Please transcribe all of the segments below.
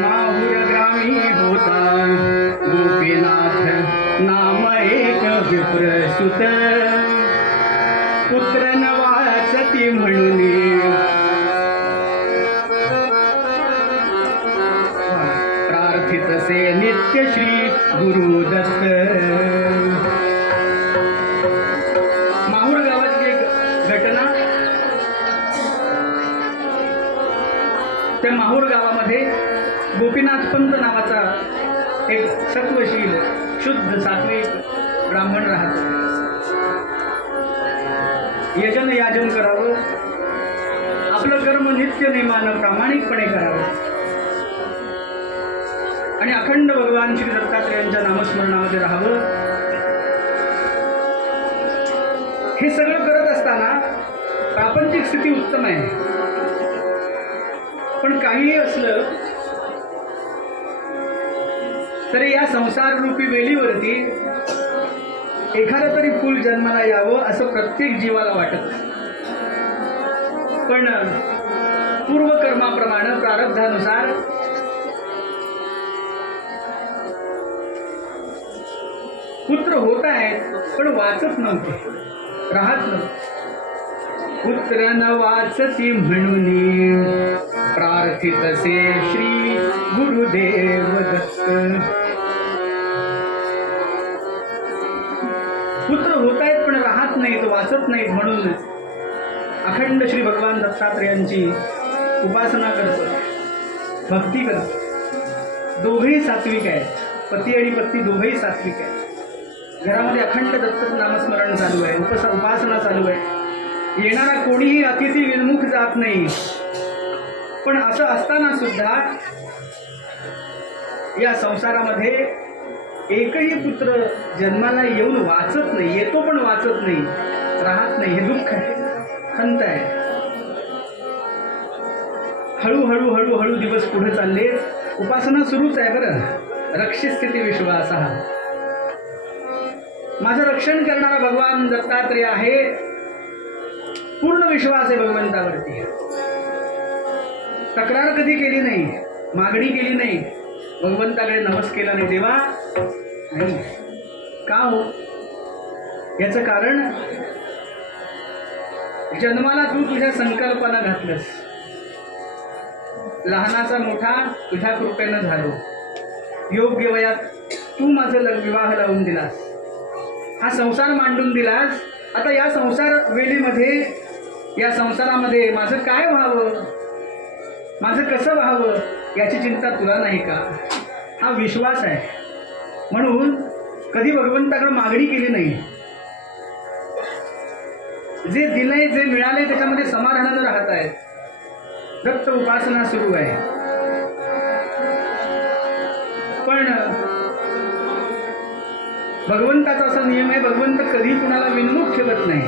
माहुर ग्रामी होता गोपीनाथ नाम एक विप्रसुत पुत्र नवाचती म्हणून प्रार्थितसे नित्य श्री गुरुदत्त। माहूर गावातली एक घटना। त्या माहूर गावामध्ये गोपीनाथ पंत नावाचा एक सत्वशील शुद्ध सात्विक ब्राह्मण राहतो। यजन याजन करावं, आपलं कर्म नित्य नेमानं प्रामाणिकपणे करावं आणि अखंड भगवान श्री दत्तात्रेयांच्या नामस्मरणामध्ये राहावं। हे सगळं करत असताना प्रापंचिक स्थिती उत्तम आहे, पण काहीही असलं तरी या संसार रूपी वेलीवरती एखादं तरी फूल जन्माला यावं असं प्रत्येक जीवाला वाटत। पण पूर्वकर्माप्रमाणे प्रारब्धानुसार पुत्र होत आहेत पण वाचत नव्हते, राहत नव्हते। पुत्र न वाचती म्हणून प्रार्थितसे श्री गुरुदेव दत्त। पुत्र होत आहेत पण राहत नाहीत, वाचत नाहीत, म्हणून अखंड श्री भगवान दत्तात्रेयांची उपासना करतो, भक्ती करतो। दोघेही सात्विक आहेत, पती आणि पत्नी दोघेही सात्विक आहेत। घरामध्ये अखंड दत्त नामस्मरण चालू आहे, उपासना चालू आहे। येणारा कोणीही अतिथी विनमुख जात नाही। पण असं असताना सुद्धा या संसारामध्ये एकही पुत्र जन्माला येऊन वाचत नाही, येतो पण वाचत नाही, राहत नाही। हे दुःख आहे, खंत आहे। हळूहळू हळूहळू दिवस पुढे चालले, उपासना सुरूच आहे बरं। रक्षित स्थिती विश्वास हा माझं रक्षण करणारा भगवान दत्तात्रेय आहे, पूर्ण विश्वास आहे भगवंतावरती। तक्रार कधी केली नाही, मागणी केली नाही, भगवंताकडे नमस केला नाही, देवा नाही। का हो? याचं कारण जन्माला तू तुझ्या संकल्पना घातलंस, लहानाचा मोठा तुझ्या कृपेनं झालो, योग्य वयात तू माझं विवाह लावून दिलास, हा संसार मांडून दिलास। आता या संसार वेळीमध्ये, या संसारामध्ये माझं काय व्हावं, माझं कसं व्हावं याची चिंता तुला नाही का? हा विश्वास आहे, म्हणून कधी भगवंताकडे मागणी केली नाही। जे दिलंय, जे मिळालंय त्याच्यामध्ये समाधानानं राहत आहेत। दत्त उपासना सुरू आहे, पण भगवंताचा असा नियम आहे, भगवंत कधी कुणाला विनमुख ठेवत नाही,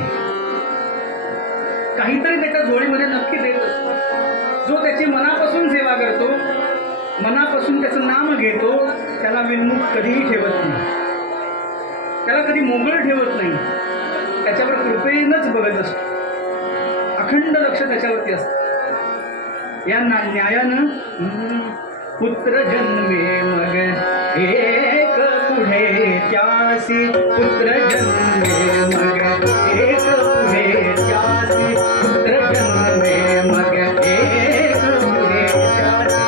काहीतरी त्याच्या जोडीमध्ये नक्की देत असतो। जो त्याची मनापासून सेवा करतो, मनापासून त्याचं नाम घेतो, त्याला विनमुख कधीही ठेवत नाही, त्याला कधी मोकळं ठेवत नाही, त्याच्यावर कृपेनंच बघत असतो, अखंड लक्ष त्याच्यावरती असतं। या न्यायानं पुत्र जन्मे मग एक पुढे त्यासी, पुत्र जन्मे मग एक पुढे त्यासी, पुत्र जन्मे मग एक पुढे त्यासी।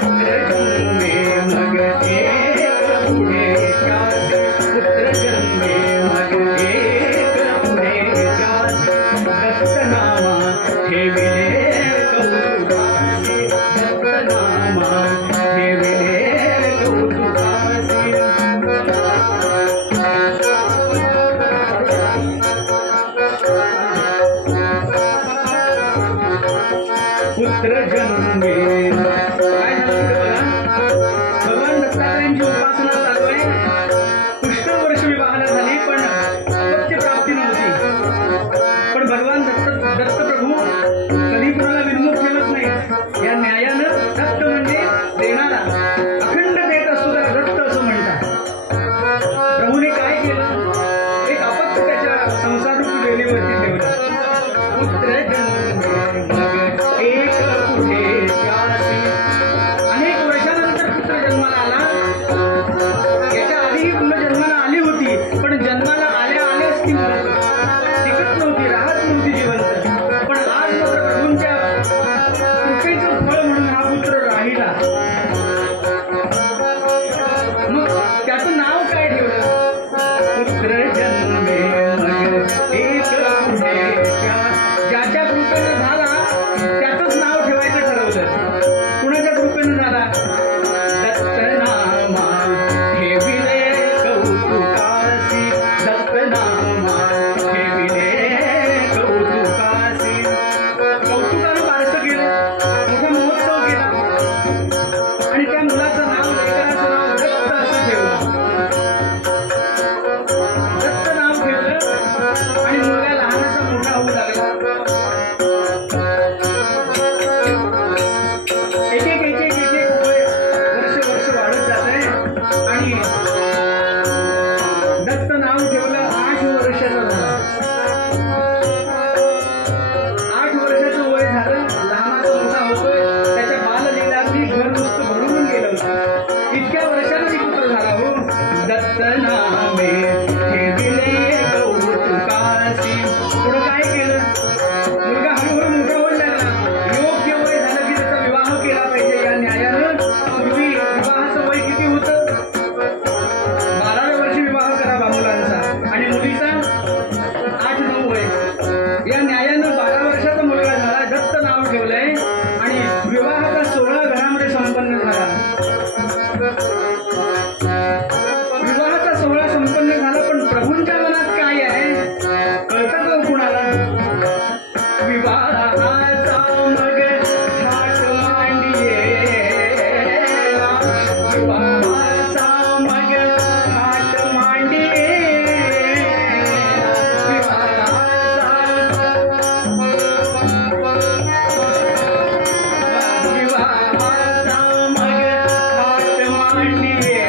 पुत्र जन्मे मग एक पुढे त्यासी, पुत्र जन्मे मग एक पुढे त्यासी। दत्त नामा ठेविले कौतुकासी, वेलीवरती ठेवलं. पुत्र जन्मे मग एक पुढे त्यासी. अनेक वर्षानंतर पुत्र जन्माला आला. याच्या आधी मुलं जन्माला आली होती, पण जन्माला आल्या आल्याच ती टिकत नव्हती, राहत नव्हती जिवंत. पण आज मात्र प्रभूंच्या कृपेचं फळ म्हणून हा पुत्र राहिला. मग त्याचं नाव काय ठेवलं? पुत्र जन्मे मग एक पुढे त्या. ज्याच्या कृपेनं झाला त्याचंच नाव ठेवायचं ठरवलं. कुणाच्या कृपेनं झाला? दत्तनामा ठेविले कौतुकासी. दत्तनामा ठेविले कौतुकासी. कौतुकानं बारसं केलं, मोठा महोत्सव केला आणि त्या मुलाचं नाव, लेकराचं नाव दत्त असं ठेवलं. दत्त नाव ठेवलं आणि मुलगा लहानाचा मोठा होऊ लागला. एक एक एक एक एक एक वर्ष वाढत जात आहे आणि दत्त नाव ठेवलं. 8 वर्षाचा झाला. 8 वर्षाचं वय झालं. लहानाचा मोठा होतोय. त्याच्या बाललीलांनी घर नुसतं भरून गेलं होतं. इतक्या वर्षानं पुत्र झाला. हो, दत्त नामे ठेविले कौतुकासी. पुढं काय केलं? मुलगा हळूहळू मोठा होऊ लागला. योग्य वय झालं की त्याचा विवाह केला पाहिजे या न्यायानं. पूर्वी विवाहाचं वय किती होतं? 12व्या वर्षी विवाह करावा मुलांचा आणि मुलीचा 8-9 वय. या न्यायानं 12 वर्षाचा मुलगा झाला. दत्त नाव ठेवलंय आणि विवाहाचा सोहळा घरामध्ये संपन्न झाला. विवाहाचा सोहळा संपन्न झाला, पण प्रभूंच्या मनात काय आहे कळतं का कुणाला? विवाहाचा मग थाट मांडिये. विवाहाचा मग थाट मांडिये. विवाहाचा मग थाट मांडिये.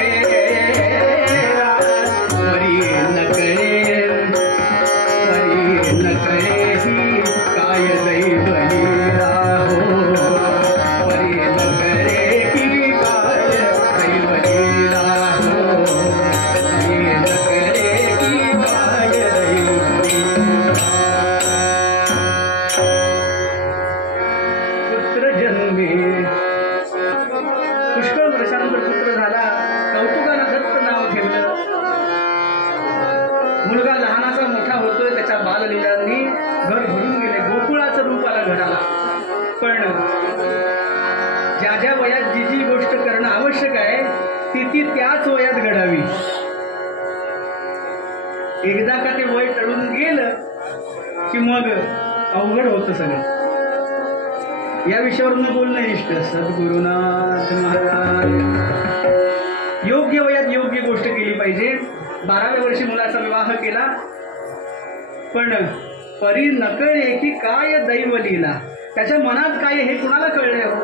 मरी नकळे ही काय दैवलीला. हो, मरी नकळे की काय दैवलीला. हो, मरी नकळे की काय दैवलीला. पुत्र जन्मे. पुष्कळ वर्षानंतर पुत्र झाला. कौतुकानं दत्त नाव ठेवलं. मुलगा लहानाचा मोठा होतोय. त्याच्या बाललीलांनी घर भरून गेले. गोकुळाचं रूप आला घराला. पण ज्या ज्या वयात जी जी गोष्ट करणं आवश्यक आहे ती त्याच वयात घडावी. एकदा का ते वय टळून गेलं की मग अवघड होतं सगळं. या विषयावर बोलणं इष्ट. सद्गुरुनाथ महाराज. योग्य वयात योग्य गोष्ट केली पाहिजे. 12व्या वर्षी मुलाचा विवाह केला, पण परी नकळे की काय दैवलीला. त्याच्या मनात काय हे कुणाला कळले? हो,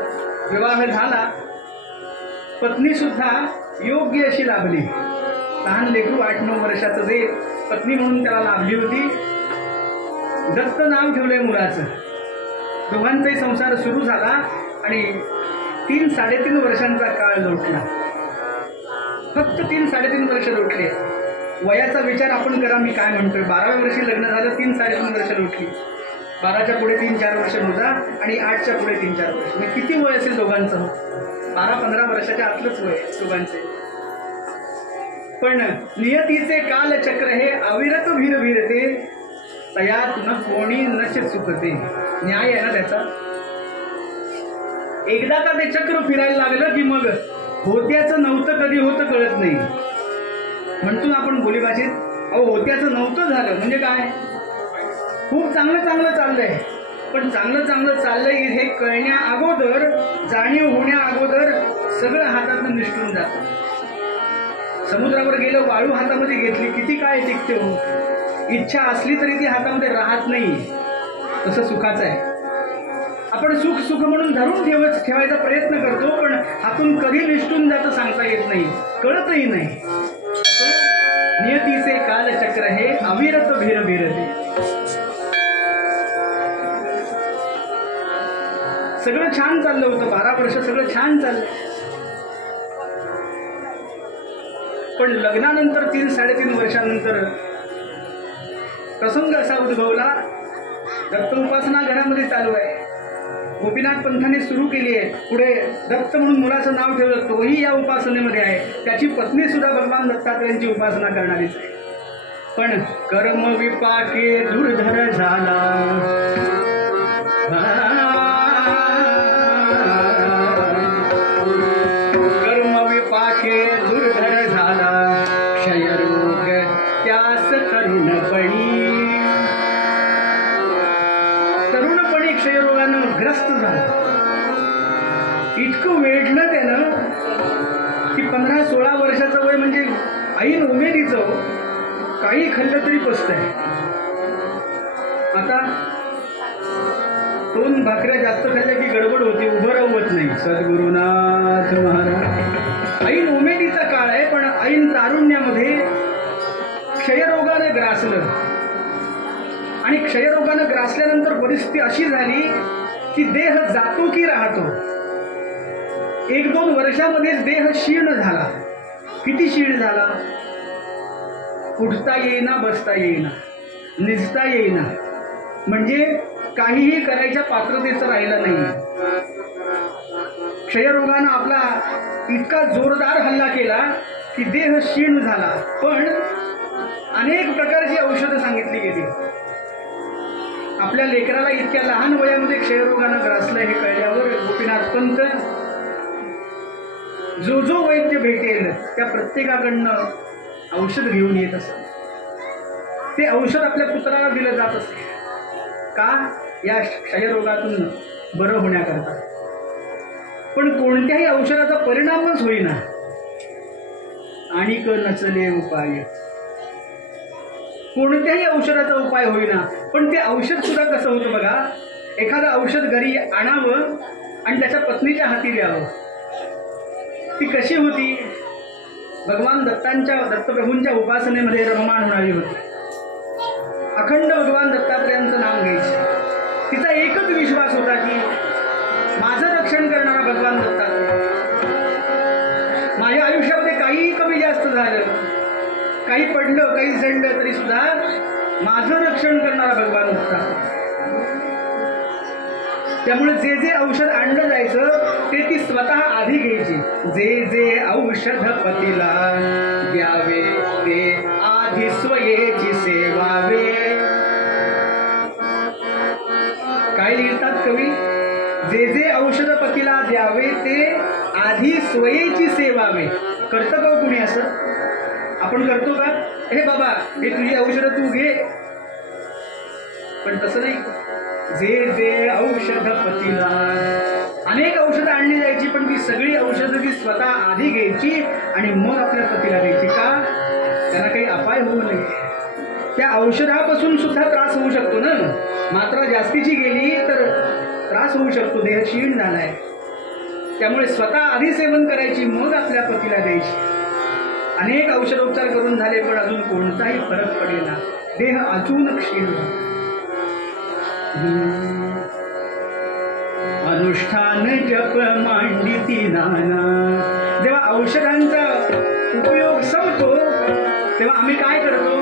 विवाह झाला. पत्नी सुद्धा योग्य अशी लाभली. लहान लेकरू 8-9 वर्षाचं जे पत्नी म्हणून त्याला लाभली होती. दत्त नाव ठेवलंय मुलाचं. दोघांचाही संसार सुरू झाला आणि 3-3.5 वर्षांचा काळ लोटला. फक्त 3-3.5 वर्ष लोटले. वयाचा विचार आपण करा. मी काय म्हणतोय, 12व्या वर्षी लग्न झालं, 3-3.5 वर्ष लोटली. 12च्या पुढे 3-4 वर्ष मोजा आणि 8च्या पुढे 3-4 वर्ष. म्हणजे किती वय असेल दोघांचं? 12-15 वर्षाच्या आतलंच वय दोघांचे. पण नियतीचे कालचक्र हे अविरत भिरभिरते. तयात न कोणी नच चुकते. न्याय आहे ना त्याचा. एकदा का ते चक्र फिरायला लागलं की मग होत्याचं नव्हतं कधी होतं कळत नाही. म्हणतो ना आपण बोलीभाषेत, अहो होत्याचं नव्हतं झालं म्हणजे काय? खूप चांगलं चाललंय, पण चांगलं चाललंय हे कळण्या अगोदर, जाणीव होण्या अगोदर सगळं हातातून निसटून जातं. समुद्रावर गेलं, वाळू हातामध्ये घेतली, किती काळ टिकते हो. इच्छा असली तरी ती हातामध्ये राहत नाही. तसं सुखाचं आहे. आपण सुख म्हणून धरून ठेवायचा प्रयत्न करतो, पण हातून कधी निसटून जातं सांगता येत नाही, कळतही नाही. नियतीचे कालचक्र हे अविरत भिरभिरते. सगळं छान चाललं होतं, 12 वर्ष सगळं छान चाललं. पण लग्नानंतर 3-3.5 वर्षानंतर प्रसंग असा उद्भवला. दत्त उपासना घरामध्ये चालू आहे. गोपीनाथ पंथाने सुरू केली आहे. पुढे दत्त म्हणून मुलाचं नाव ठेवलं, तोही या उपासनेमध्ये आहे. त्याची पत्नी सुद्धा भगवान दत्तात्रयांची उपासना करणारीच आहे. पण कर्म विपाके दुर्धर झाला, कर्म विपाके दुर्धर झाला, क्षयरोग त्यास तरुणपणी क्षयरोगानं ग्रस्त झाला. इतकं वेढलं त्यानं की 15-16 वर्षाचं वय म्हणजे ऐन उमेदीचं, काही खाल्लं तरी पचतंय. आता 2 भाकऱ्या जास्त खाल्ल्या की गडबड होते, उभं राहत नाही. सद्गुरुनाथ महाराज. ऐन उमेदीचा काळ आहे, पण ऐन तारुण्यामध्ये क्षयरोगाने ग्रासलं. आणि क्षयरोगानं ग्रासल्यानंतर परिस्थिती अशी झाली की देह जातो की राहतो. 1-2 वर्षामध्येच देह शीर्ण झाला. किती शीर्ण झाला? उठता येईना, बसता येईना, निजता येईना, म्हणजे काहीही करायच्या पात्रतेचं राहिलं नाही. क्षयरोगानं आपला इतका जोरदार हल्ला केला की देह शीर्ण झाला. पण अनेक प्रकारची औषधं सांगितली गेली. आपल्या लेकराला इतक्या लहान वयामध्ये क्षयरोगानं ग्रासलं हे कळल्यावर गोपीनाथ पंत जो वैद्य भेटेल त्या प्रत्येकाकडनं औषध घेऊन येत असत. ते औषध आपल्या पुत्राला दिलं जात असे. का? या क्षयरोगातून बरं होण्याकरता. पण कोणत्याही औषधाचा परिणामच होईना. आणि नचले उपाय, कोणत्याही औषधाचा उपाय होईना. पण ते औषध सुद्धा कसं होतं बघा. एखादं औषध घरी आणावं आणि त्याच्या पत्नीच्या हाती द्यावं. ती कशी होती? भगवान दत्तप्रभूंच्या उपासनेमध्ये रममाण होणारी होती. अखंड भगवान दत्तात्रयांचं नाम घ्यायचे. तिचा एकच विश्वास होता की माझं रक्षण करणारा भगवान दत्तात्रय. माझ्या आयुष्यामध्ये काही कमी जास्त झालं, काही पडलं, काही झडलं तरी सुद्धा माझं रक्षण करणारा भगवान दत्तात्रय. त्यामुळे जे जे औषध आणलं जायचं ते ती स्वतः आधी घ्यायची. जे जे औषध पतीला द्यावे ते आधी स्वयेची सेवावे. काय लिहितात कवी? जे जे औषध पतीला द्यावे ते आधी स्वयेची सेवावे. करतं का कुणी असं? आपण करतो का? हे बाबा हे तुझी औषधं तू घे. पण तसं नाही. जे जे औषध पतीला, अनेक औषधं आणली जायची पण ती सगळी औषधं ती स्वतः आधी घ्यायची आणि मग आपल्या पतीला द्यायची. का? त्यांना काही अपाय होऊ नये. त्या औषधापासून सुद्धा त्रास होऊ शकतो ना. मात्रा जास्तीची गेली तर त्रास होऊ शकतो. देह क्षीण झालाय. त्यामुळे स्वतः आधी सेवन करायची, मग आपल्या पतीला द्यायची. अनेक औषधोपचार करून झाले पण अजून कोणताही फरक पडेना. देह अजून क्षीण झाला. अनुष्ठान जप मांडिती नाना. जेव्हा औषधांचा उपयोग संपतो तेव्हा आम्ही काय करतो?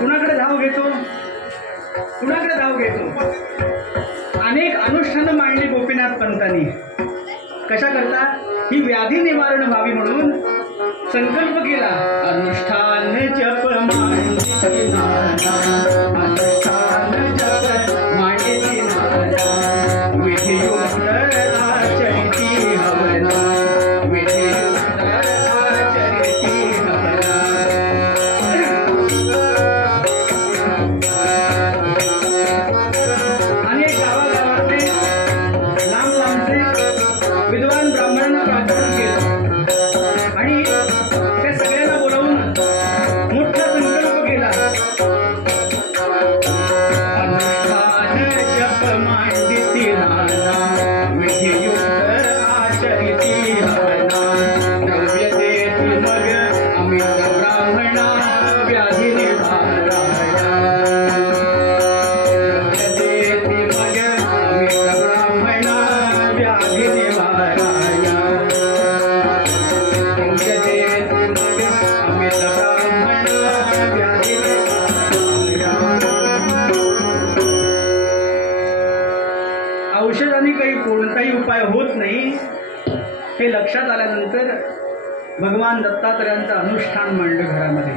कुणाकडे धाव घेतो? कुणाकडे धाव घेतो? अनेक अनुष्ठानं मांडली गोपीनाथ पंतांनी. कशा करता? ही व्याधी निवारण व्हावी म्हणून संकल्प केला. अनुष्ठान जप मांडिती नाना, अनुष्ठान जप मांडिती नाना, विधियुक्त आचरिती हवना, विधियुक्त आचरिती हवना. अनेक गावागावातले लांब लांबचे विद्वान ब्राह्मणांना प्रार्थना केलं आणि त्या सगळ्यांना बोलावून मोठं लक्षात आल्यानंतर भगवान दत्तात्रयांचं अनुष्ठान मांडलं घरामध्ये.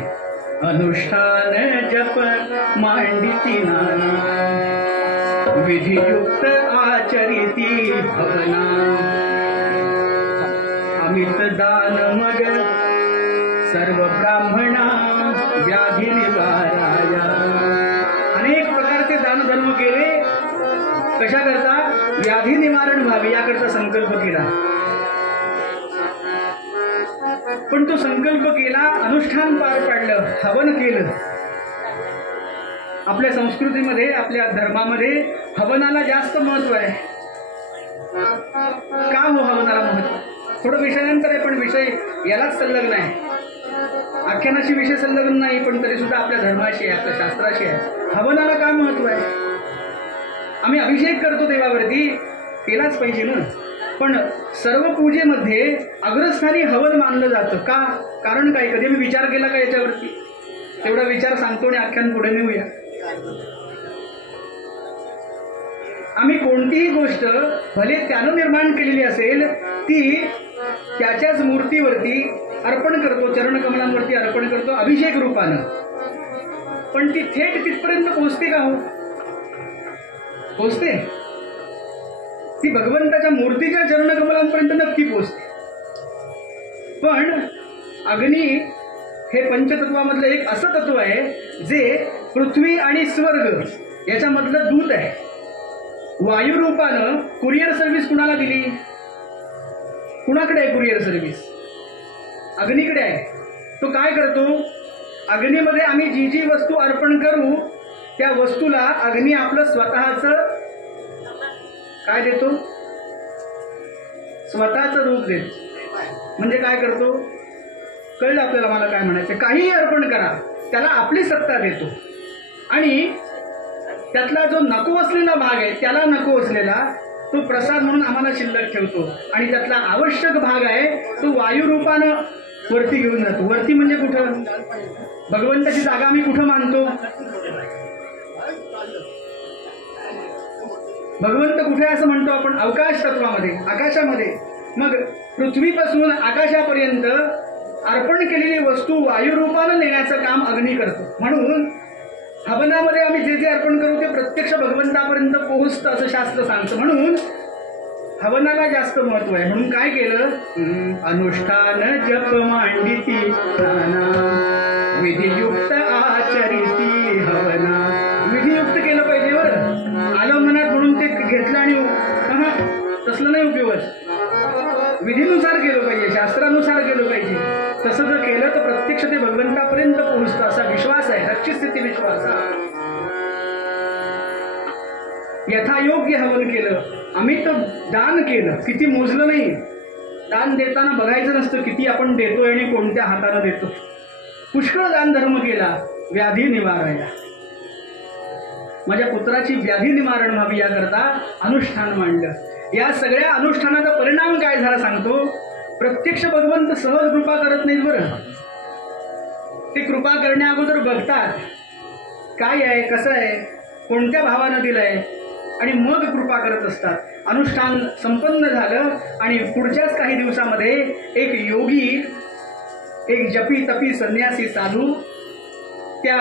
अनुष्ठान जप मांडिती नाना, विधियुक्त आचरिती भवना, अमित दान मग सर्व ब्राह्मणा व्याधी निवाराया. अनेक प्रकारचे दानधर्म केले. कशा करता? व्याधी निवारण व्हावे याकरता संकल्प केला. पण तो संकल्प केला, अनुष्ठान पार पाडलं, हवन केलं. आपल्या संस्कृतीमध्ये, आपल्या धर्मामध्ये हवनाला जास्त महत्व आहे. का हो हवनाला महत्व? थोडं विषयानंतर आहे, पण विषय यालाच संलग्न आहे. आख्यानाशी विषय संलग्न नाही, पण तरी सुद्धा आपल्या धर्माशी आहे, आपल्या शास्त्राशी आहे. हवनाला का महत्व आहे? आम्ही अभिषेक करतो देवावरती, केलाच पाहिजे ना. पण सर्व पूजेमध्ये अग्रस्थानी हवन मानलं जातं. का? कारण काय? कधी मी विचार केला का याच्यावरती? तेवढा विचार सांगतो आणि आख्यान पुढे नेऊया. आम्ही कोणतीही गोष्ट भले त्यानं निर्माण केलेली असेल, ती त्याच्याच मूर्तीवरती अर्पण करतो, चरणकमलांवरती अर्पण करतो अभिषेक रूपानं. पण ती थेट तिथपर्यंत पोहोचते का हो? पोहोचते. ती भगवंताच्या मूर्तीच्या चरणकमलांपर्यंत नक्की पोहोचते. पण अग्नी हे पंचतत्वामधलं एक असं तत्व आहे जे पृथ्वी आणि स्वर्ग याच्यामधलं दूत आहे. वायुरूपानं कुरिअर सर्व्हिस कुणाला दिली? कुणाकडे आहे कुरिअर सर्व्हिस? अग्नीकडे आहे. तो काय करतो? अग्नीमध्ये आम्ही जी जी वस्तू अर्पण करू त्या वस्तूला अग्नी आपलं स्वतःचं काय देतो? स्वतःचं रूप देतो. म्हणजे काय करतो? कळलं आपल्याला मला काय म्हणायचं? काहीही अर्पण करा, त्याला आपली सत्ता देतो. आणि त्यातला जो नको असलेला भाग आहे, त्याला नको असलेला तो प्रसाद म्हणून आम्हाला शिल्लक ठेवतो. आणि त्यातला आवश्यक भाग आहे तो वायुरूपानं वरती घेऊन जातो. वरती म्हणजे कुठं? भगवंताची जागा आम्ही कुठं मानतो? भगवंत कुठे असं म्हणतो आपण? अवकाश तत्वामध्ये, आकाशामध्ये. मग पृथ्वीपासून आकाशापर्यंत अर्पण केलेली वस्तू वायुरूपानं नेण्याचं काम अग्नी करतो. म्हणून हवनामध्ये आम्ही जे जे अर्पण करू ते प्रत्यक्ष भगवंतापर्यंत पोहोचतं असं शास्त्र सांगतं. म्हणून हवनाला जास्त महत्व आहे. म्हणून काय केलं? अनुष्ठान जप मांडिती नाना, विधियुक्त आचरिती हवना. विधियुक्त केलं पाहिजे बरं. आलं मनात म्हणून ते घेतलं आणि तसलं नाही उपयोगच. विधीनुसार केलं पाहिजे, शास्त्रानुसार केलं पाहिजे. तसं जर केलं तर प्रत्यक्ष ते भगवंतापर्यंत पोहोचतं असा विश्वास आहे. रक्षित स्थिती विश्वास. यथायोग्य हवन केलं, अमित दान केलं. किती मोजलं नाही. दान देताना बघायचं नसतं किती आपण देतोय आणि कोणत्या हाताने देतो. पुष्कळ दान धर्म केला व्याधी निवारायला. माझ्या पुत्राची व्याधी निवारण व्हावी याकरता अनुष्ठान मांडलं. या सगळ्या अनुष्ठानाचा परिणाम काय झाला सांगतो. प्रत्यक्ष भगवंत सहज कृपा करत नाहीत बरं. ते कृपा करण्या अगोदर बघतात काय आहे, कसं आहे, कोणत्या भावानं दिलंय आणि मग कृपा करत असतात. अनुष्ठान संपन्न झालं आणि पुढच्याच काही दिवसामध्ये एक योगी, एक जपी तपी संन्यासी साधू त्या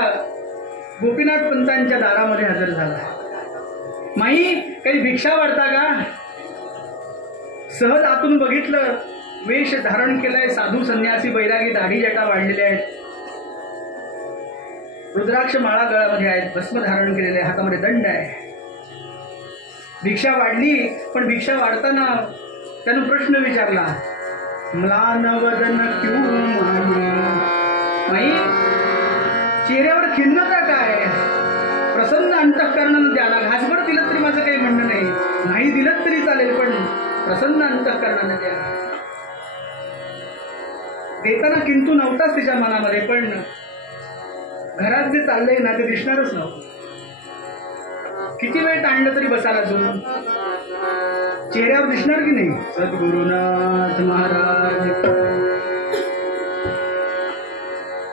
गोपीनाथ पंतांच्या दारामध्ये हजर झाला. माई, काही भिक्षा वाढता का? सहज आतून बघितलं, वेश धारण केलाय, साधू संन्यासी बैरागी, दाढी जटा वाढलेल्या आहेत, रुद्राक्ष माळा गळ्यामध्ये आहेत, भस्म धारण केलेले आहे, हातामध्ये दंड आहे. भिक्षा वाढली. पण भिक्षा वाढताना त्यानं प्रश्न विचारला, म्लान वदन क्यू माई, चेहऱ्यावर खिन्नता काय? प्रसन्न अंतःकरणानं द्याला. घासभर दिलं तरी माझं काही म्हणणं नाही, नाही दिलं तरी चालेल, पण प्रसन्न अंतःकरणानं द्या. देताना किंतु नव्हताच तिच्या मनामध्ये, पण घरात जे चाललंय ना ते दिसणारच नव्हतं. किती वेळ ताणलं तरी बसायला अजून चेहऱ्यावर दिसणार की नाही. सद्गुरुनाथ महाराज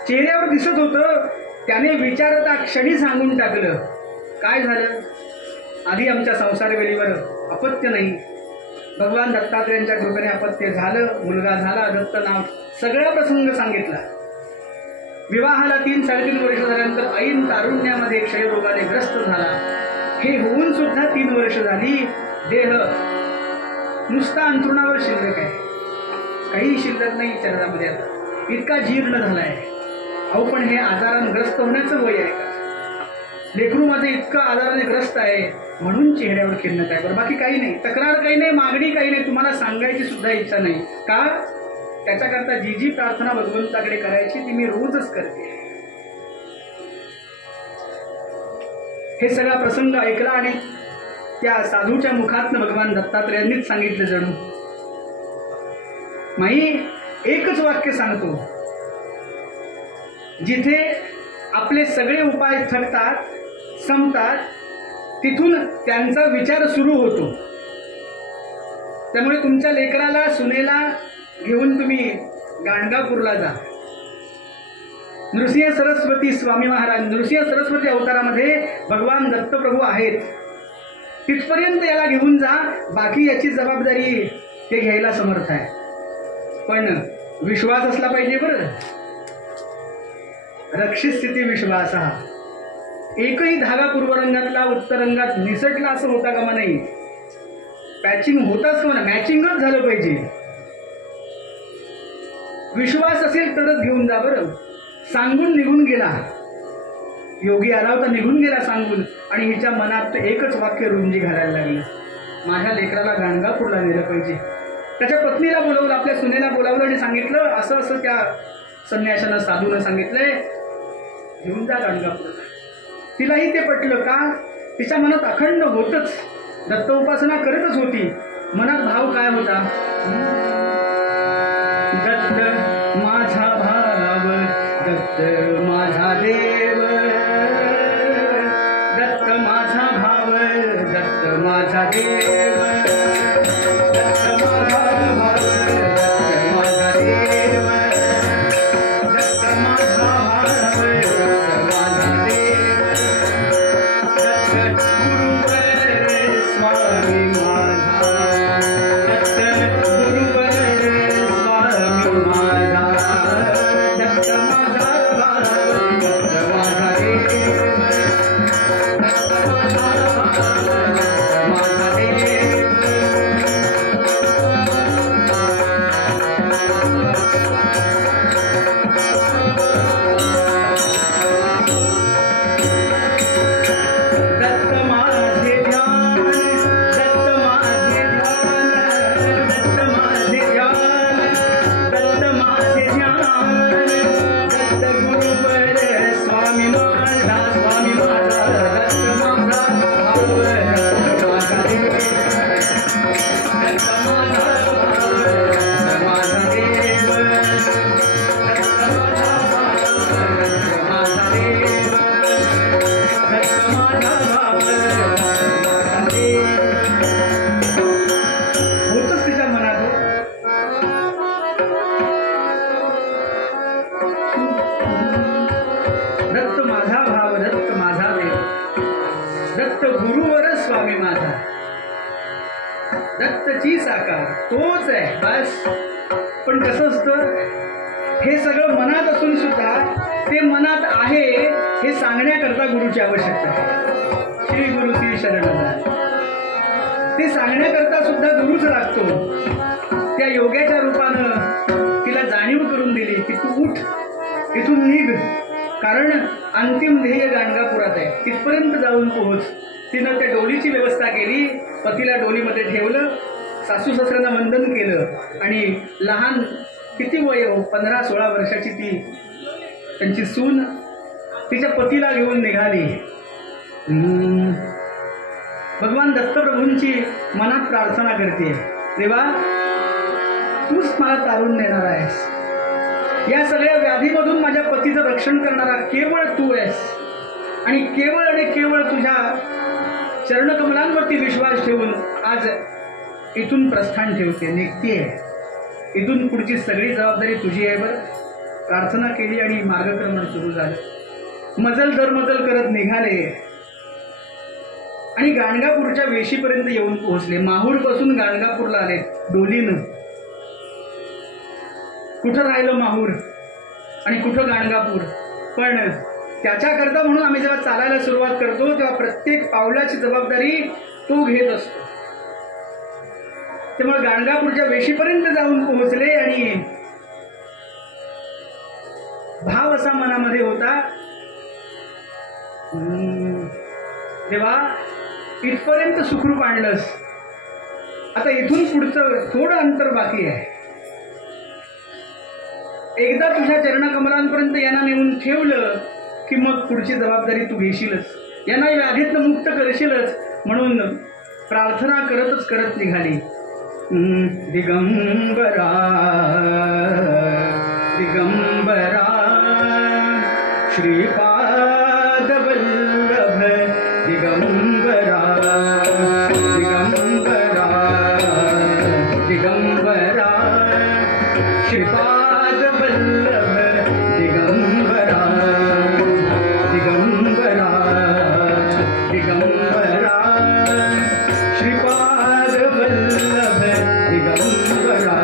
चेहऱ्यावर दिसत होतं. त्याने विचारता क्षणी सांगून टाकलं. काय झालं? आधी आमच्या संसार वेळीवर अपत्य नाही, भगवान दत्तात्रेयांच्या कृपेने अपत्य झालं, मुलगा झाला, दत्त नाव, सगळा प्रसंग सांगितला. विवाहाला 3-3.5 वर्ष झाल्यानंतर ऐन तारुण्यामध्ये क्षयरोगाने ग्रस्त झाला. हे होऊन सुद्धा 3 वर्ष झाली. देह नुसता अंथरुणावर शिल्लक आहे, काही शिल्लक नाही शरीरामध्ये. आता इतका जीर्ण झालाय. अहो पण हे आजारांग्रस्त होण्याचं वय आहे का? लेकरू माझं इतकं आजाराने ग्रस्त आहे म्हणून चेहऱ्यावर खिन्नत आहे. बरं, बाकी काही नाही, तक्रार काही नाही, मागणी काही नाही, तुम्हाला सांगायची सुद्धा इच्छा नाही. का? त्याच्याकरता जी जी प्रार्थना भगवंताकडे करायची ती मी रोजच करते. हे सगळा प्रसंग ऐकला आणि त्या साधूच्या मुखातनं भगवान दत्तात्रेयांनीच सांगितलं. जणू माई एकच वाक्य सांगतो, जिथे आपले सगळे उपाय थकतात, संपतात, तिथून त्यांचा विचार सुरू होतो. त्यामुळे तुमच्या लेकराला, सुनेला घेऊन तुम्ही गाणगापूरला जा. नृसिंह सरस्वती स्वामी महाराज, नृसिंह सरस्वती अवतारामध्ये भगवान दत्तप्रभू आहेत. तिथपर्यंत याला घेऊन जा, बाकी याची जबाबदारी ते घ्यायला समर्थ आहे. पण विश्वास असला पाहिजे. बरं, रक्षित स्थिती विश्वास. हा एकही धागा पूर्वरंगातला उत्तरंगात निसटला असं होता कामा नाही. पॅचिंग होताच का म्हणा, मॅचिंगच झालं पाहिजे. विश्वास असेल तरच घेऊन जा. बरं, सांगून निघून गेला, योगी आला होता, निघून गेला सांगून, आणि हिच्या मनात एकच वाक्य रुंजी घालायला लागलं, माझ्या लेकराला गाणगापूरला नेलं पाहिजे. त्याच्या पत्नीला बोलवलं, आपल्या सुनेला बोलावलं आणि सांगितलं, असं असं त्या संन्याशानं, साधूनं सांगितलंय, घेऊन जा गाणगापूरला. तिलाही ते पटलं. का? तिच्या मनात अखंड होतच, दत्त उपासना करतच होती. मनात भाव काय होता? दत्त माझा भाव, दत्त माझा देव, दत्त माझा भाव, दत्त माझा देव, दत्त माझा भाव, दत्त माझा देव, दत्त माझा भाव, दत्त माझा देव, दत्त गुरुवर स्वामी माझा, दत्त गुरुवर स्वामी माझा, दत्त माझा भाव, दत्त माझा देव, दत्त माझा भाव, दत्त माझा देव. दत्त माझे ध्यान, दत्त माझे ध्यान, दत्त माझे ध्यान, दत्त माझे ध्यान, दत्त गुरुवर स्वामी माझा, स्वामी माझा, दत्त माझा भाव, दत्त माझा देव, दत्त माझा भाव, दत्त माझा देव, दत्त माझा भाव, दत्त माझा देव, दत्त माझा भाव, दत्त माझा देव. होतच तिच्या मनात. दत्त माझा भाव, दत्त माझा देव, दत्त गुरुवर स्वामी माझा, दत्तची साकार तोच आहे. बस. पण कसं असतं, हे सगळं मनात असून सुद्धा ते मनात आहे हे सांगण्याकरता गुरुची आवश्यकता आहे. श्री गुरु श्री शरण, ते सांगण्याकरता सुद्धा गुरुच लागतो. त्या योग्याच्या रूपानं तिला जाणीव करून दिली की तू उठ, इथून निघ, कारण अंतिम ध्येय गाणगापुरात आहे, तिथपर्यंत जाऊन पोहोच. तिनं त्या डोलीची व्यवस्था केली, पतीला डोलीमध्ये ठेवलं, सासू सासऱ्यांना वंदन केलं, आणि लहान किती वय हो, 15-16 वर्षाची ती त्यांची सून तिच्या पतीला घेऊन निघाली. भगवान दत्तप्रभूंची मनात प्रार्थना करते, देवा तूच मला तारून नेणार आहेस, या सगळ्या व्याधीमधून माझ्या पतीचं रक्षण करणारा केवळ तू आहेस, आणि केवळ तुझ्या चरणकमलांवरती विश्वास ठेवून आज इथून प्रस्थान ठेवते, निघतीये. इथून पुढची सगळी जबाबदारी तुझी आहे. बरं, प्रार्थना केली आणि मार्गक्रमण सुरू झालं. मजल दर मजल करत निघाले. आणि गाणगापूरच्या वेशीपर्यंत येऊन पोहोचले. माहूरपासून गाणगापूरला आले डोलीनं. कुठं राहिलं माहूर आणि कुठं गाणगापूर, पण त्याच्याकरता म्हणून आम्ही जेव्हा चालायला सुरुवात करतो तेव्हा प्रत्येक पावलाची जबाबदारी तो घेत असतो. त्यामुळे गाणगापूरच्या वेशीपर्यंत जाऊन पोहोचले आणि भाव असा मनामध्ये होता, देवा इथपर्यंत सुखरूप आणलंस, आता इथून पुढचं थोडं अंतर बाकी आहे. एकदा तुझ्या चरणकमलांपर्यंत यांना नेऊन ठेवलं की मग पुढची जबाबदारी तू घेशीलच, यांना व्याधीतनं मुक्त करशीलच. म्हणून प्रार्थना करत निघाली. दिगंबरा दिगंबरा श्रीपाद वल्लभ दिगंबरा दिगंबरा दिगंबरा श्रीपाद वल्लभ दिगंबरा दिगंबरा दिगंबरा श्रीपाद वल्लभ दिगंबरा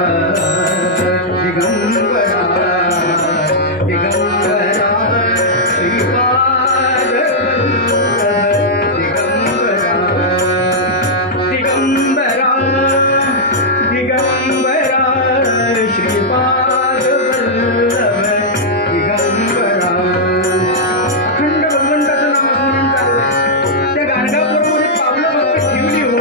दिगंबरा दिगंबरा श्रीपाद वल्लभ दिगंबरा दिगंबरा दिगंबरा श्रीपाद वल्लभ दिगंबरा. अखंड भगवंताचं नामस्मरण चालू आहे. त्या गाणगापूरमध्ये पावलं फक्त ठेवली हो.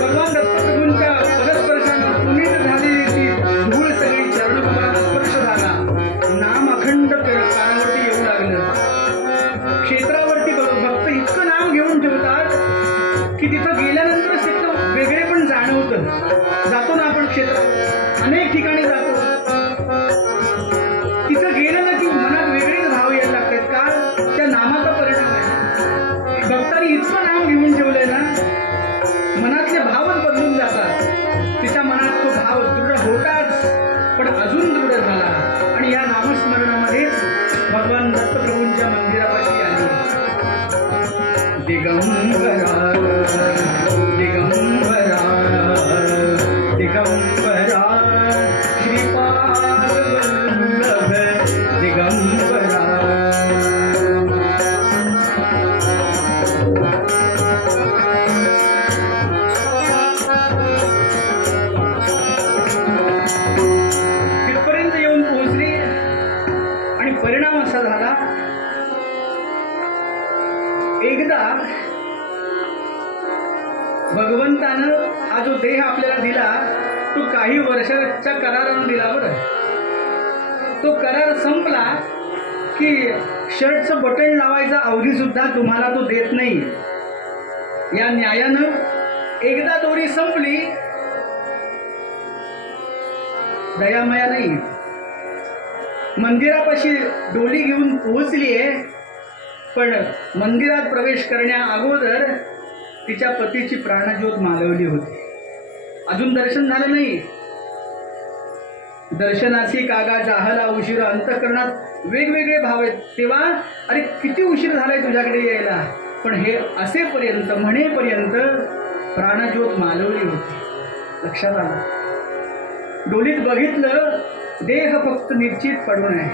भगवान दत्तप्रभूंच्या परस्पर्शानं पुनीत झालेली ती धूळ सगळी चरणकमलाचा स्पर्श झाला. नाम अखंड कानावरती येऊ लागलं. क्षेत्रावरती भक्त इतकं नाम घेऊन ठेवतात की तिथं गेल्यानंतरच तिथं वेगळे पण जाणवतं. जातो ना आपण क्षेत्रात, अनेक ठिकाणी जातो, तिथं गेलं ना की मनात वेगळेच भाव यायला लागतात. का? त्या नामाचा परिणाम आहे. भक्तांनी इतकं नाम घेऊन ठेवलंय ना, मनातले भावच बदलून जातात. तिच्या मनात तो भाव दृढ होताच, पण अजून दृढ झाला आणि या नामस्मरणामध्येच भगवान दत्तप्रभूंच्या मंदिरापाशी आली. दिगंबरा दिगंबरा दिगंबरा श्रीपाद वल्लभ दिगंबरा. तिथपर्यंत येऊन पोहोचली आणि परिणाम असा झाला, एकदा भगवंतानं हा जो देह आपल्याला दिला तो काही वर्षाच्या करारानं दिला. बरं, तो करार संपला की शर्टचं बटन लावायचा अवधी सुद्धा तुम्हाला तो देत नाही. या न्यायानं एकदा दोरी संपली, दयामया नाही. मंदिरापाशी डोली घेऊन पोहोचलीये, पण मंदिरात प्रवेश करण्या अगोदर तिच्या पतीची प्राणज्योत मालवली होती. अजून दर्शन झालं नाही. दर्शनासी कागा जाहला उशीर. अंतःकरणात वेगवेगळे भाव आहेत. तेव्हा अरे किती उशीर झालाय तुझ्याकडे यायला, पण हे असेपर्यंत म्हणेपर्यंत प्राणज्योत मालवली होती. लक्षात आलं. डोलीत बघितलं, देह फक्त निश्चित पडून आहे.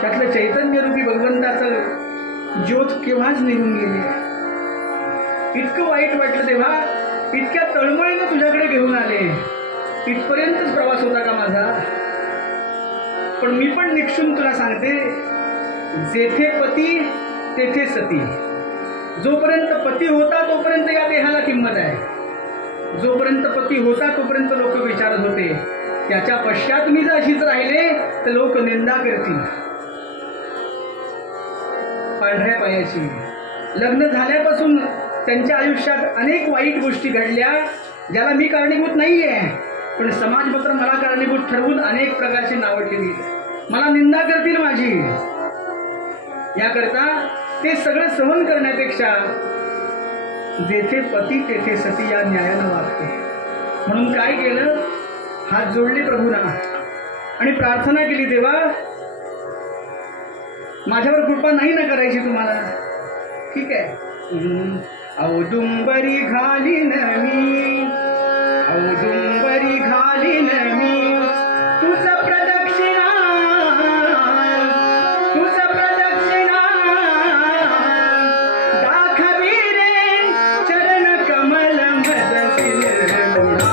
त्यातलं चैतन्यरूपी भगवंताचं ज्योत केव्हाच निघून गेली. इतकं वाईट वाटलं तेव्हा. इतक्या तळमळीनं तुझ्याकडे घेऊन आले. इथपर्यंतच प्रवास होता का माझा? पण मी पण निक्षून तुला सांगते, जेथे पती तेथे सती. जोपर्यंत पती होता तोपर्यंत या देहाला किंमत आहे. जोपर्यंत पती होता तोपर्यंत लोक विचारत होते. त्याच्या पश्चात मी जर अशीच राहिले तर लोक निंदा करतील. पांढऱ्या पायाची. लग्न झाल्यापासून त्यांच्या आयुष्यात अनेक वाईट गोष्टी घडल्या, ज्याला मी कारणीभूत नाहीये, पण समाज मात्र मला कारणीभूत ठरवून अनेक प्रकारची नावं ठेवली. मला निंदा करतील माझी. याकरता ते सगळं सहन करण्यापेक्षा जेथे पती तेथे सती या न्यायानं वागते. म्हणून काय केलं? हात जोडले प्रभूंना आणि प्रार्थना केली, देवा माझ्यावर कृपा नाही ना करायची तुम्हाला. ठीक आहे. औदुंबरी घालीन मी, औदुंबरी घालीन मी, तुझ प्रदक्षिणा, तुझ प्रदक्षिणा दाखवी रे चरण कमल मदसी निर्गुणा,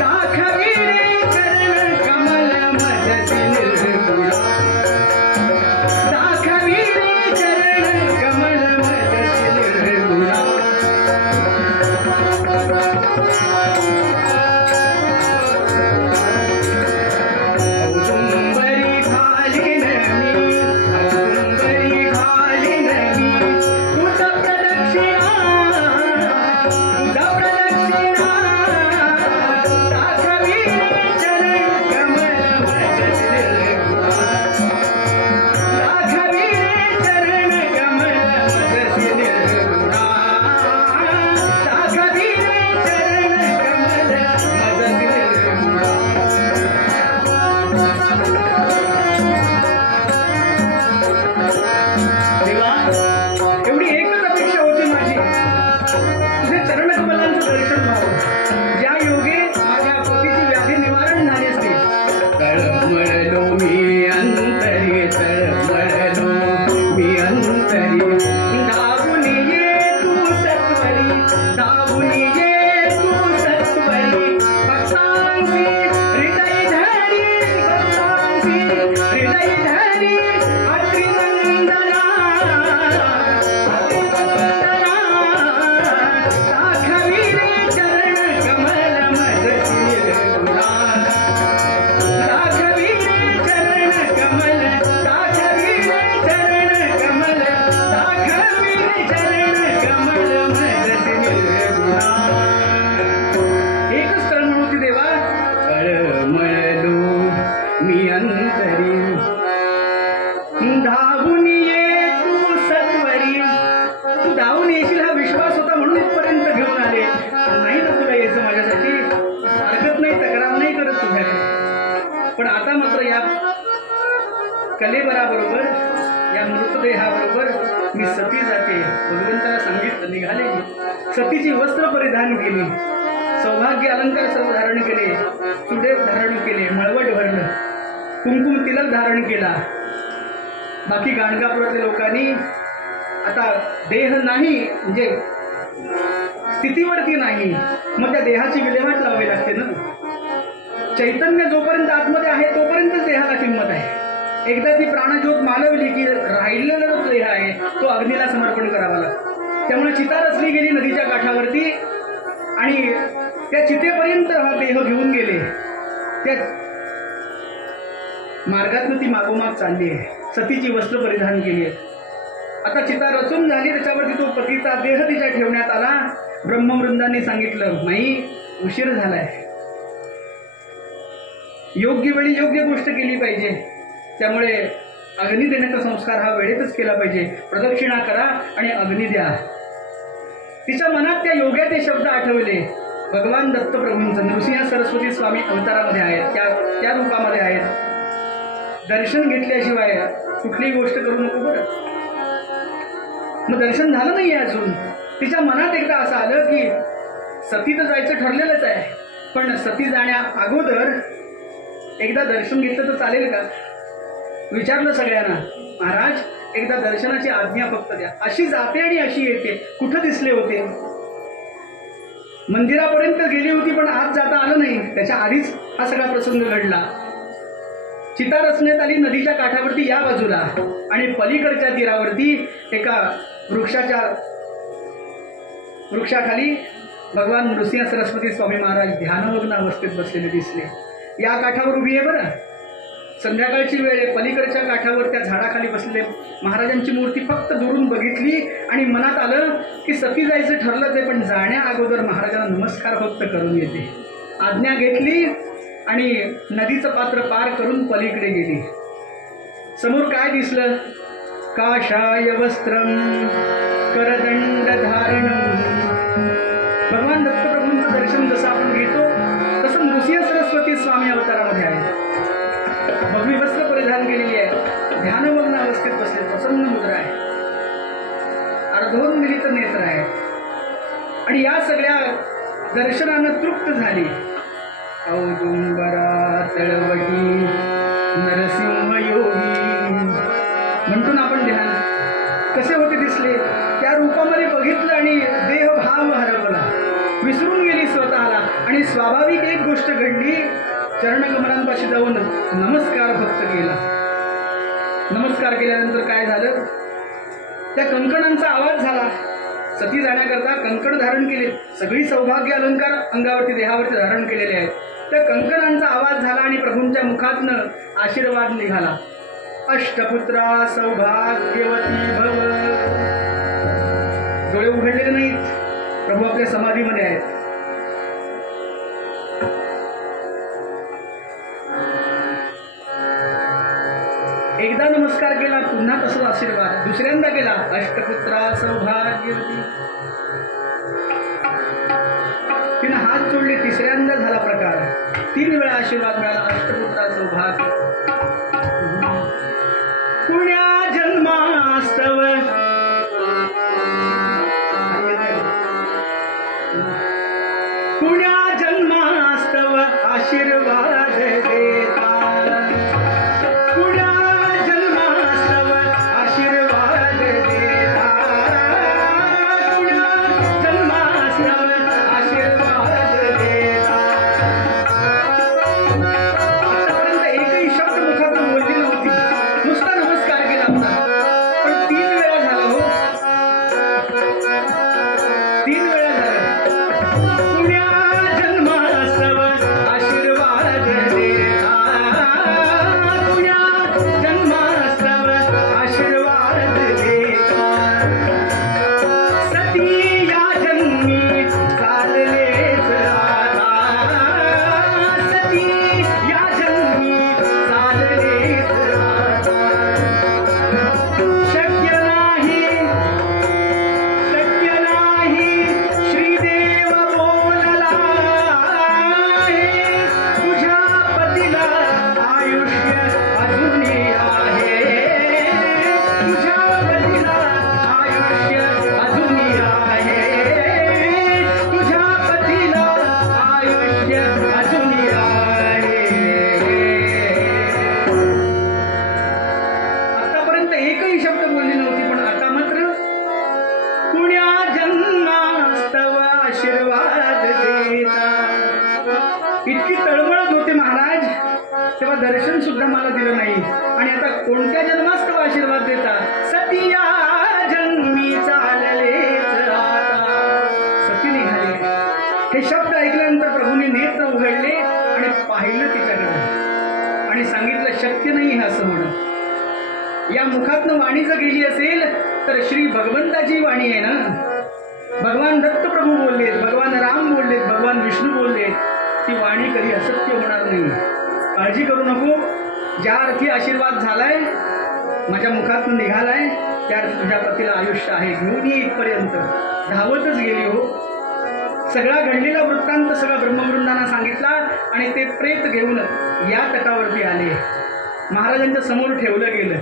दाखवी रे चरण कमल मदसी निर्गुणा, दाखवी रे चरण कमल मदसी निर्गुणा. औदुंबरी घालीन मी, औदुंबरी घालीन मी, तुझ प्रदक्षिणा, तुझ प्रदक्षिणा दाखवी रे चरण कमल मदसी निर्गुणा, दाखवी रे चरण कमल मदसी निर्गुणा, दाखवी रे चरण कमल मदसी निर्गुणा. देवा, एवढी एकच अपेक्षा होती माझी, तुझे चरणकमलांचं दर्शन व्हावं, ज्या योगे माझ्या पतीची व्याधी निवारण झाली असते. तळमळलो मी अंतरी, तळमळलो मी अंतरी, धावून ये तू सत्वरी, धावून ये तू सत्वरी, भक्तांची हृदय धरी, भक्तांची हृदय धरी, अत्रिनंदना, अत्रिनंदना दाखवी रे चरण कमल मदसी निर्गुणा, दाखवी रे चरण कमल, दाखवी रे चरण कमल, दाखवी रे चरण कमल मदसी निर्गुणा. एकच तळमळ होती देवा. तळमळलो मी अंतरी, धावून ये तू सत्वरी. तू धावून येशील हा विश्वास होता म्हणून इथपर्यंत घेऊन आले. नाही ना तुला यायचं माझ्यासाठी, हरकत नाही, तक्रार नाही करत तुझ्याकडे. पण आता मात्र या कलेबराबरोबर, या मृतदेहाबरोबर मी सती जाते. भगवंताला सांगितलं, निघाले मी. सतीची वस्त्र परिधान केली, सौभाग्य अलंकार सर्व धारण केले, सुडेव धारण केले, मळवट भरलं, कुंकुम तिलक धारण केला. बाकी गाणगापुरातल्या लोकांनी आता देह नाही म्हणजे स्थितीवरती नाही, मग त्या देहाची विल्हेवाट लावावी लागते ना. चैतन्य जोपर्यंत आतमध्ये आहे तोपर्यंतच देहाला किंमत आहे. एकदा ती प्राणज्योत मालवली की राहिलेला जो देह आहे तो अग्नीला समर्पण करावा लागतो. त्यामुळे चिता रचली गेली नदीच्या काठावरती आणि त्या चितेपर्यंत हा देह घेऊन गेले. त्या मार्गातनं ती मागोमाग चालली आहे. सतीची वस्त्र परिधान केली आहे. आता चिता रचून झाली, त्याच्यावरती तो पतीचा देह तिच्या ठेवण्यात आला. ब्रह्मवृंदांनी सांगितलं, नाही, उशीर झालाय, योग्य वेळी योग्य गोष्ट केली पाहिजे. त्यामुळे अग्नी देण्याचा संस्कार हा वेळेतच केला पाहिजे. प्रदक्षिणा करा आणि अग्नी द्या. तिच्या मनात त्या योग्याचे शब्द आठवले. भगवान दत्तप्रभूंचं नृसिंह सरस्वती स्वामी अवतारामध्ये आहेत, त्या रूपामध्ये आहेत. दर्शन घेतल्याशिवाय कुठलीही गोष्ट करू नको बरं. मग दर्शन झालं नाही अजून. तिच्या मनात एकदा असं आलं की सती तर जायचं ठरलेलंच आहे, पण सती जाण्या अगोदर एकदा दर्शन घेतलं तर चालेल का. विचारलं सगळ्यांना, महाराज एकदा दर्शनाची आज्ञा फक्त द्या. अशी जाते आणि अशी येते, कुठं दिसले होते. मंदिरापर्यंत गेली होती पण आत जाता आलं नाही. त्याच्या आधीच हा सगळा प्रसंग घडला. चिता रचण्यात आली नदीच्या काठावरती या बाजूला, आणि पलीकडच्या तीरावरती एका वृक्षाखाली भगवान नृसिंह सरस्वती स्वामी महाराज ध्यानमग्न अवस्थेत बसलेले दिसले. या काठावर उभी आहे बरं. संध्याकाळची वेळ आहे. पलीकडच्या काठावर त्या झाडाखाली बसले महाराजांची मूर्ती फक्त दुरून बघितली आणि मनात आलं की सती जायचं ठरलंच आहे, पण जाण्या अगोदर महाराजांना नमस्कार फक्त करून येते. आज्ञा घेतली आणि नदीचं पात्र पार करून पलीकडे गेली. समोर काय दिसलं. काषाय वस्त्रम करदंड धारणम. भगवान दत्तप्रभूंचं दर्शन जसं आपण घेतो तसं नृसिंह सरस्वती स्वामी अवतारामध्ये आहे. भगवी वस्त्र परिधान केलेली आहे, ध्यानमग्न अवस्थेत बसले, प्रसन्न मुद्रा आहे. अर्धोन्मिलित नेत्र आहे. आणि या सगळ्या दर्शनानं तृप्त झाली. औदुंबरा तळवटी नरसिंह योगी म्हणतो ना आपण ध्यान. कसे होते दिसले त्या रूपामध्ये बघितलं आणि देहभाव हरवला, विसरून गेली स्वतःला. आणि स्वाभाविक एक गोष्ट घडली, चरणकमलांपाशी जाऊन नमस्कार फक्त केला. नमस्कार केल्यानंतर काय झालं, त्या कंकणांचा आवाज झाला. सती जाण्याकरता कंकण धारण केले, सगळी सौभाग्य अलंकार अंगावरती देहावरती धारण केलेले आहेत. त्या कंकणांचा आवाज झाला आणि प्रभूंच्या मुखातनं आशीर्वाद निघाला. अष्टपुत्रा सौभाग्यवती भव. डोळे उघडलेले नाहीत, प्रभू आपल्या समाधीमध्ये आहेत. एकदा नमस्कार केला, पुन्हा तसाच आशीर्वाद. दुसऱ्यांदा केला, अष्टपुत्रा सौभाग्यवती. तिने हात जोडले, तिसऱ्यांदा झाला प्रकार. 3 वेळा आशीर्वाद मिळाला, अष्टपुत्रा सौभाग्य. पुण्या जन्मास्तव पुण्या जन्मास्तव आशीर्वाद देता. पुण्या जन्मास्तव आशीर्वाद देता. पुण्या जन्मास्तव आशीर्वाद देता. आतापर्यंत एकही शब्द मुखातून बोलली नव्हती, नुसता नमस्कार केला होता. पण 3 वेळा झाला हो, 3 वेळा झाला. पुण्या जन्मास्तव आशीर्वाद देता. पुण्या जन्मास्तव आशीर्वाद देता. सती या जन्मी चाललेच आता. सती या जन्मी चाललेच आता. शक्य नाही, शक्य नाही, श्रीदेव बोलला आहे. तुझ्या पतीला आयुष्य अजूनही आहे. तुझ्या पतीला आयुष्य अजूनही आहे. तुझ्या पतीला आयुष्य अजूनही आहे. आतापर्यंत एकही शब्द बोलली नव्हती, पण आता मात्र पुण्या जन्मास्तव आशीर्वाद देता. इतकी तळमळत होते महाराज, तेव्हा दर्शन सुद्धा मला दिलं नाही. आणि आता कोणत्या जन्मास्तव आशीर्वाद देता. सती या जन्मी चाललेच आता. सती निघाली. हे शब्द ऐकल्यानंतर प्रभूंनी नेत्र उघडले आणि पाहिलं तिच्याकडे आणि सांगितलं, शक्य नाही हे असं म्हणून. या मुखातनं वाणी जर गेली असेल तर श्री भगवंताची वाणी आहे ना. भगवान दत्त प्रभू बोललेत, भगवान राम बोललेत, भगवान विष्णू बोललेत. ती वाणी कधी असत्य होणार नाही. काळजी करू नको. ज्या अर्थी आशीर्वाद झालाय, माझ्या मुखातून निघालाय, त्या अर्थी तुझ्या पतीला आयुष्य आहे. घेऊन ये इथपर्यंत. धावतच गेली हो. सगळा घडलेला वृत्तांत सगळा ब्रह्मवृंदांना सांगितला आणि ते प्रेत घेऊन या तटावरती आले. महाराजांच्या समोर ठेवलं गेलं.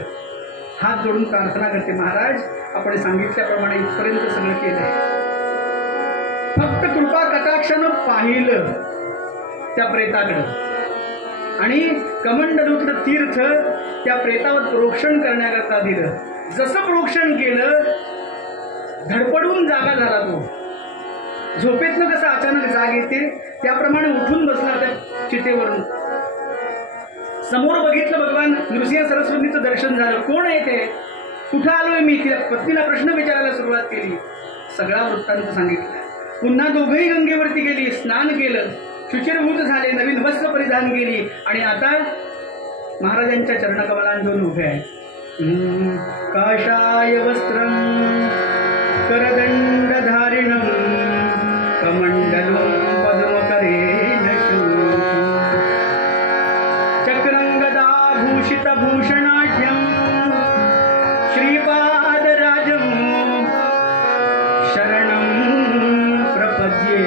हात जोडून प्रार्थना करते, महाराज आपण सांगितल्याप्रमाणे इथपर्यंत सगळं केलंय. फक्त कृपा कटाक्षानं पाहिलं त्या प्रेताकडं आणि कमंडलूत्र तीर्थ त्या प्रेतावर प्रोक्षण करण्याकरता दिलं. जसं प्रोक्षण केलं, धडपडून जागा झाला तो. झोपेतनं कसं अचानक जाग येते त्याप्रमाणे उठून बसला त्या चितेवरून. समोर बघितलं, भगवान नृसिंह सरस्वतीचं दर्शन झालं. कोण आहे ते, कुठं आलोय मी. तिला पत्नीला प्रश्न विचारायला सुरुवात केली. सगळा वृत्तांत सांगितला. पुन्हा दोघंही गंगेवरती गेली, स्नान केलं, शुचिरभूत झाले, नवीन वस्त्र परिधान केली आणि आता महाराजांच्या चरणकमलांजवळ उभे आहेत. काषाय वस्त्रं करदंडधारिणं कमंडलं पद्मकरेण चक्रं गदाभूषितभूषणाढ्यं श्रीपादराजं शरणं प्रपद्ये.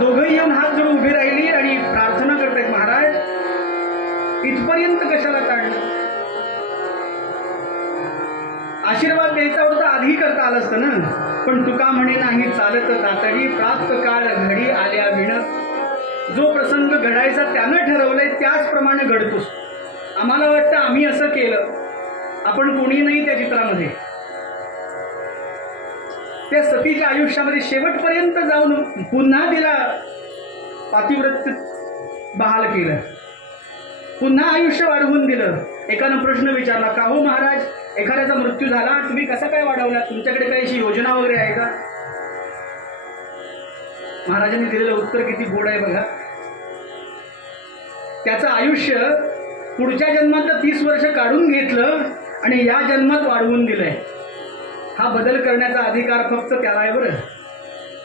दोघंही येऊन हात जोडून उभी राहिली आणि प्रार्थना करतायत, महाराज इथपर्यंत कशाला काढलं. आशीर्वाद द्यायचा होता आधी करता आलं असतं ना, पण तुका म्हणे नाही चालत तातडी, प्राप्त काळ घडी आल्या विण. जो प्रसंग घडायचा त्यानं ठरवलंय त्याचप्रमाणे घडतोस. आम्हाला वाटतं आम्ही असं केलं, आपण कोणी नाही त्या चित्रामध्ये. त्या सतीच्या आयुष्यामध्ये शेवटपर्यंत जाऊन पुन्हा तिला पातिव्रत्य बहाल केलं, पुन्हा आयुष्य वाढवून दिलं. एकानं प्रश्न विचारला, का हो महाराज, एखाद्याचा मृत्यू झाला तुम्ही कसा काय वाढवला, तुमच्याकडे काही अशी योजना वगैरे आहे का? महाराजांनी दिलेलं उत्तर किती गोड आहे बघा. त्याचं आयुष्य पुढच्या जन्मात 30 वर्ष काढून घेतलं आणि या जन्मात वाढवून दिलंय. हा बदल करण्याचा अधिकार फक्त त्याला आहे बरं.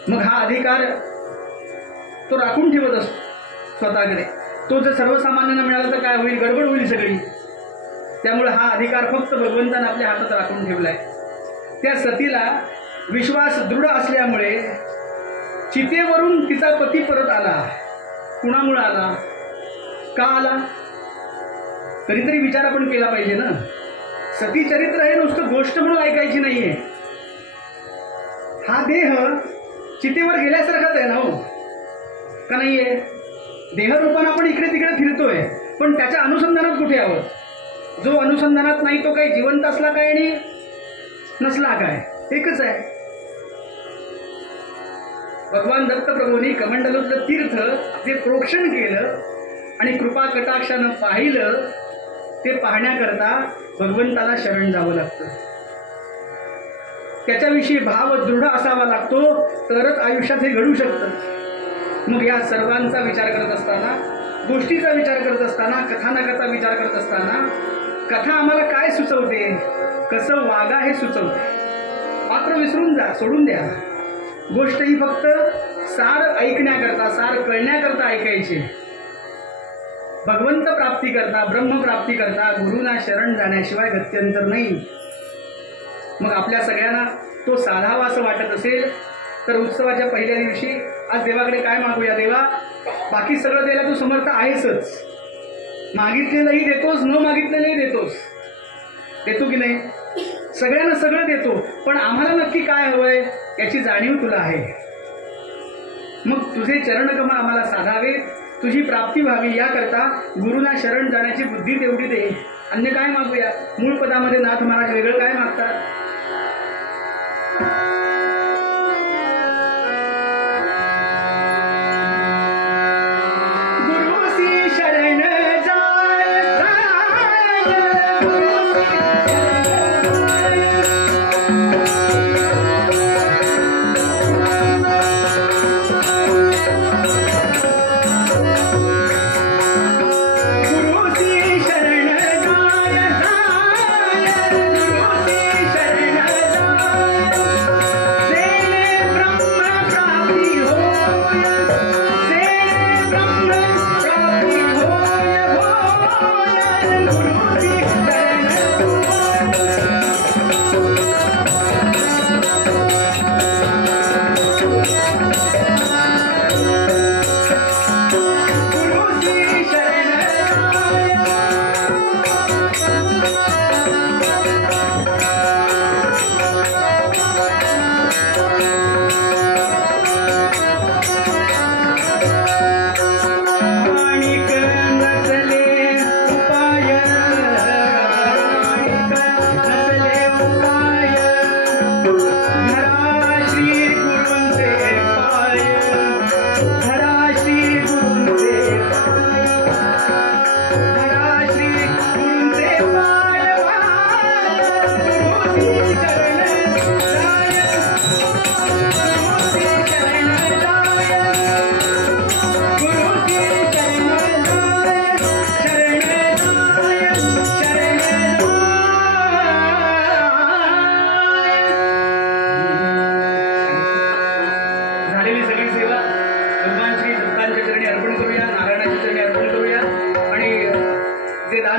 मग हा अधिकार तो राखून ठेवत असतो स्वतःकडे. तो जर सर्वसामान्यांना मिळाला तर काय होईल, गडबड होईल सगळी. त्यामुळे हा अधिकार फक्त भगवंताने आपल्या हातात राखून ठेवलाय. त्या सतीला विश्वास दृढ असल्यामुळे चितेवरून तिचा पती परत आला. कुणामुळे आला, का आला, कधीतरी विचार आपण केला पाहिजे ना. सती चरित्र हे नुसतं गोष्ट म्हणून ऐकायची नाहीये. हा देह चितेवर गेल्यासारखाच आहे ना हो, का नाहीये? देहरूपानं आपण इकडे तिकडे फिरतोय, पण त्याच्या अनुसंधानात कुठे आहोत? जो अनुसंधानात नाही तो काही जिवंत असला काय आणि नसला काय, एकच आहे. भगवान दत्तप्रभूंनी कमंडलूतलं तीर्थ ते प्रोक्षण केलं आणि कृपा कटाक्षानं पाहिलं. ते पाहण्याकरता भगवंताला शरण जावं लागतं, त्याच्याविषयी भाव दृढ असावा लागतो, तरच आयुष्यात हे घडू शकतं. मग या सर्वांचा विचार करत असताना, गोष्टीचा विचार करत असताना, कथानकाचा विचार करत असताना, कथा आम्हाला काय सुचवते, कसं वागा हे सुचवते. पात्र विसरून जा, सोडून द्या. गोष्ट ही फक्त सार ऐकण्याकरता, सार कळण्याकरता ऐकायची. भगवंत प्राप्ती करता, ब्रह्म प्राप्ती करता गुरुना शरण जाण्याशिवाय गत्यंतर नाही. मग आपल्या सगळ्यांना तो साधावा असं वाटत असेल तर उत्सवाच्या पहिल्या दिवशी आज देवाकडे काय मागूया? देवा, बाकी सगळं द्यायला तू समर्थ आहेसच. मागितलेलंही देतोस, न मागितलेलंही देतोस. देतो की नाही? सगळ्यांना सगळं देतो, पण आम्हाला नक्की काय हवंय याची जाणीव तुला आहे. मग तुझे चरणकमळ आम्हाला साधावे, तुझी प्राप्ती व्हावी याकरता गुरुना शरण जाण्याची बुद्धी तेवढी दे. अन्य काय मागूया? मूळ पदामध्ये नाथ महाराज वेगळं काय मागतात?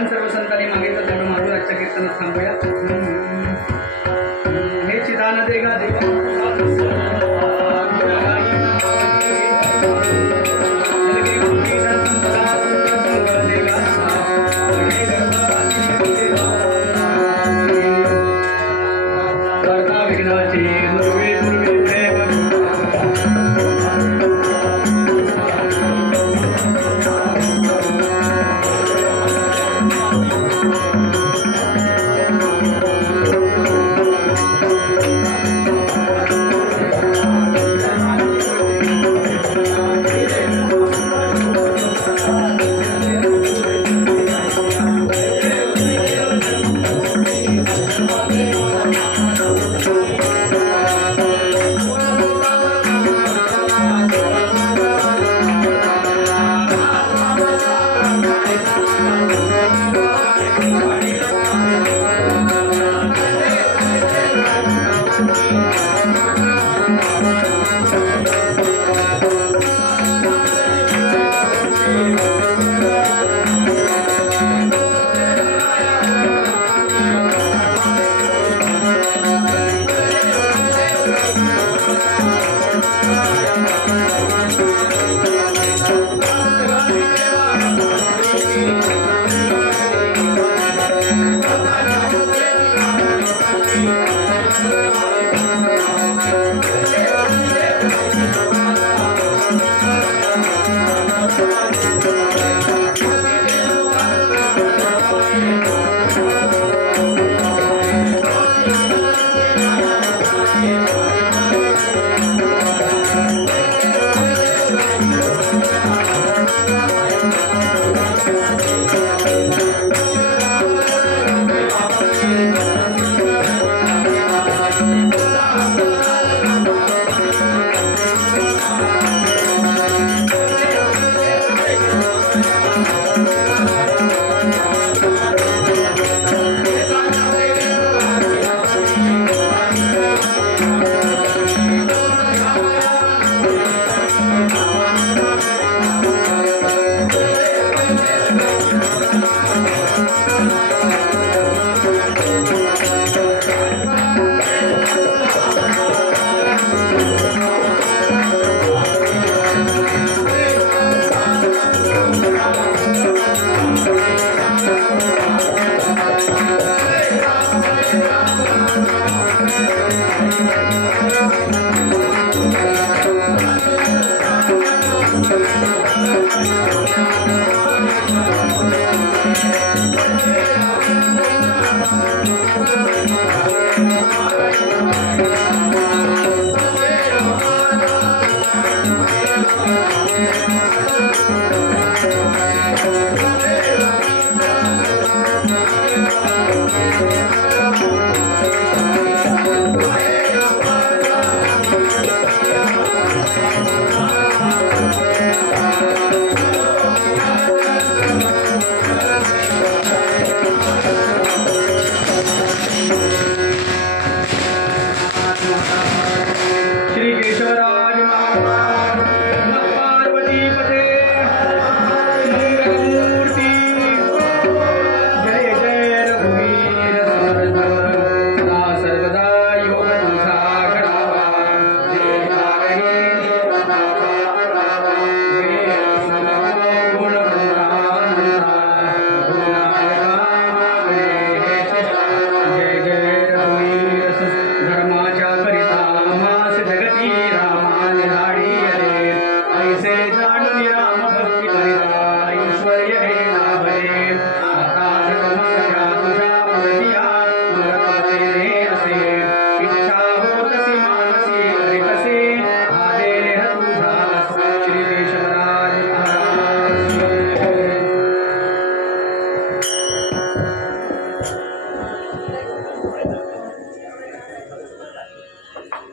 सर्व संतांनी मागितलं तेवढं मारून आजच्या कीर्तनात थांबूया. हे चिदान देगा देवा